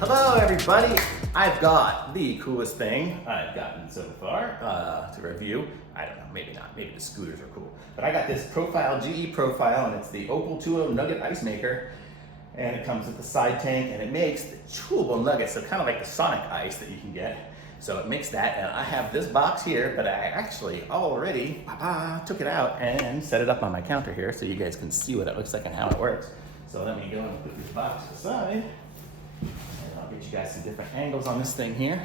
Hello everybody! I've got the coolest thing I've gotten so far to review. I don't know, maybe not, maybe the scooters are cool. But I got this GE Profile, and it's the Opal 2.0 Nugget ice maker. And it comes with the side tank, and it makes the chewable nuggets, so kind of like the Sonic ice that you can get. So it makes that, and I have this box here, but I actually already took it out and set it up on my counter here so you guys can see what it looks like and how it works. So let me go and put this box aside. Get you guys some different angles on this thing here.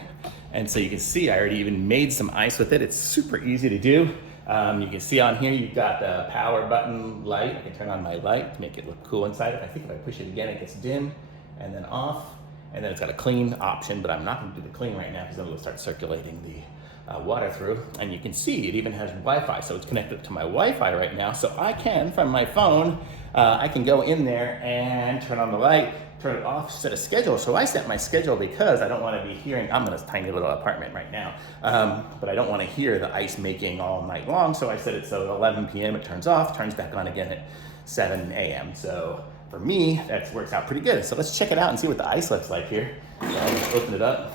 And so you can see I already even made some ice with it. It's super easy to do. You can see on here you've got the power button light. I can turn on my light to make it look cool inside. I think if I push it again it gets dim and then off. And then it's got a clean option, but I'm not going to do the clean right now because then we'll start circulating the water through. And you can see it even has Wi-Fi, so it's connected to my Wi-Fi right now. So I can, from my phone, I can go in there and turn on the light, turn it off, set a schedule. So I set my schedule because I don't want to be hearing, I'm in a tiny little apartment right now, but I don't want to hear the ice making all night long. So I set it so at 11 p.m. it turns off, turns back on again at 7 a.m. So for me, that works out pretty good. So let's check it out and see what the ice looks like here. So I'll just open it up.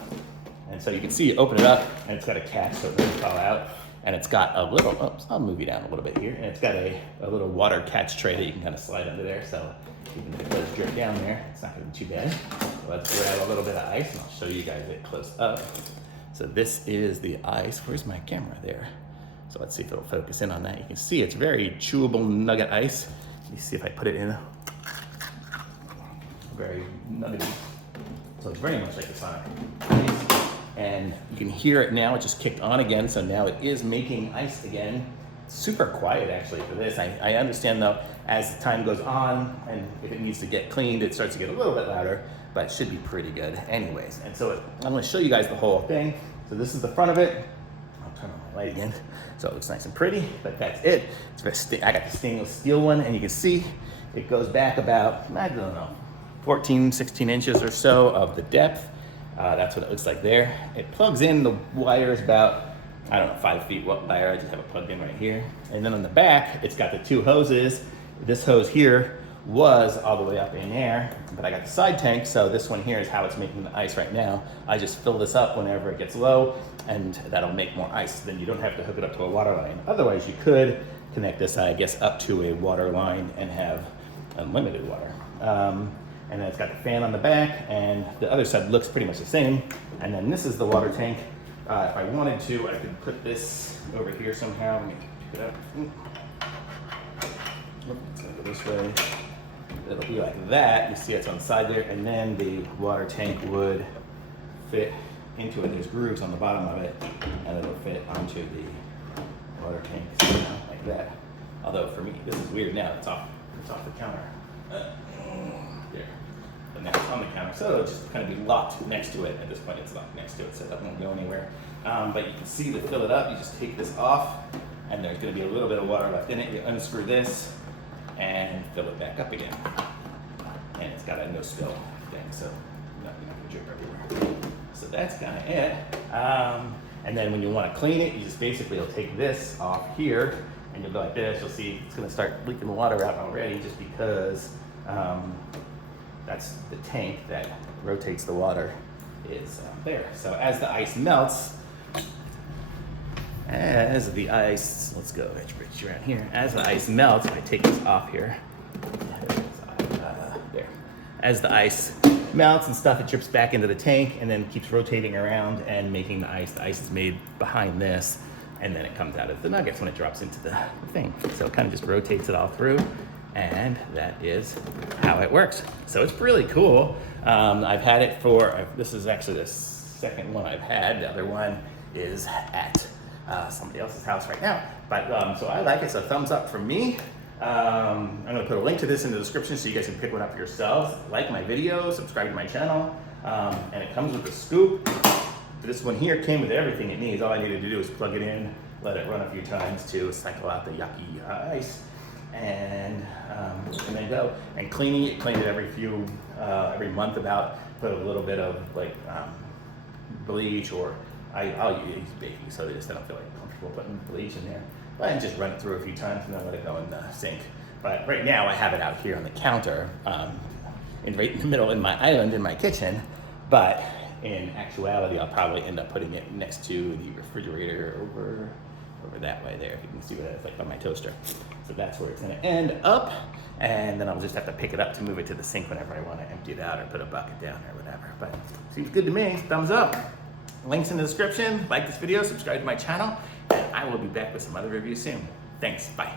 And so you can see you open it up and it's got a catch so it doesn't fall out. And it's got a little, oops, I'll move you down a little bit here. And it's got a little water catch tray that you can kind of slide under there. So even if it does drip down there, it's not gonna be too bad. So let's grab a little bit of ice and I'll show you guys it close up. So this is the ice. Where's my camera there? So let's see if it'll focus in on that. You can see it's very chewable nugget ice. Let me see if I put it in. Very nuggety. So it's very much like the Sonic ice. And you can hear it now, it just kicked on again, so now it is making ice again. Super quiet actually for this. I understand though, as time goes on, and if it needs to get cleaned, it starts to get a little bit louder, but it should be pretty good anyways. And so I'm gonna show you guys the whole thing. So this is the front of it. I'll turn on my light again, so it looks nice and pretty, but that's it. I got the stainless steel one, and you can see it goes back about, I don't know, 14, 16 inches or so of the depth. That's what it looks like there. It plugs in, the wire is about, I don't know, 5 feet wire. I just have it plugged in right here. And then on the back, it's got the two hoses. This hose here was all the way up in there, but I got the side tank, so this one here is how it's making the ice right now. I just fill this up whenever it gets low, and that'll make more ice. Then you don't have to hook it up to a water line. Otherwise, you could connect this, I guess, up to a water line and have unlimited water. And then it's got the fan on the back, and the other side looks pretty much the same. And then this is the water tank. If I wanted to, I could put this over here somehow. Let me pick it up. It's gonna go this way. It'll be like that. You see it's on the side there, and then the water tank would fit into it. There's grooves on the bottom of it, and it'll fit onto the water tank somehow, like that. Although for me, this is weird now. It's off the counter. There. But now it's on the counter, so it'll just kind of be locked next to it. At this point, it's locked next to it, so that won't go anywhere. But you can see to fill it up, you just take this off, and there's going to be a little bit of water left in it. You unscrew this and fill it back up again. And it's got a no spill thing, so nothing can drip everywhere. So that's kind of it. And then when you want to clean it, you just basically will take this off here, and you'll go like this. You'll see it's going to start leaking the water out already, just because. That's the tank that rotates the water is there. So as the ice melts, let's go Rich around here. As the ice melts, if I take this off here, there. As the ice melts and stuff, it drips back into the tank and then keeps rotating around and making the ice. The ice is made behind this, and then it comes out of the nuggets when it drops into the thing. So it kind of just rotates it all through. And that is how it works. So it's really cool. I've had it for, this is actually the second one I've had. The other one is at somebody else's house right now. But so I like it, so thumbs up from me. I'm gonna put a link to this in the description so you guys can pick one up for yourselves. Like my video, subscribe to my channel. And it comes with a scoop. This one here came with everything it needs. All I needed to do is plug it in, let it run a few times to cycle out the yucky ice. And then go and clean it every month about. Put a little bit of like bleach, or I'll use baking soda just I don't feel like comfortable putting bleach in there. But I just run it through a few times and then let it go in the sink. But right now I have it out here on the counter, right in the middle in my island in my kitchen. But in actuality, I'll probably end up putting it next to the refrigerator over that way there. If you can see what it's like by my toaster. So that's where it's gonna end up. And then I'll just have to pick it up to move it to the sink whenever I wanna empty it out or put a bucket down or whatever. But seems good to me, thumbs up. Links in the description, like this video, subscribe to my channel, and I will be back with some other reviews soon. Thanks, bye.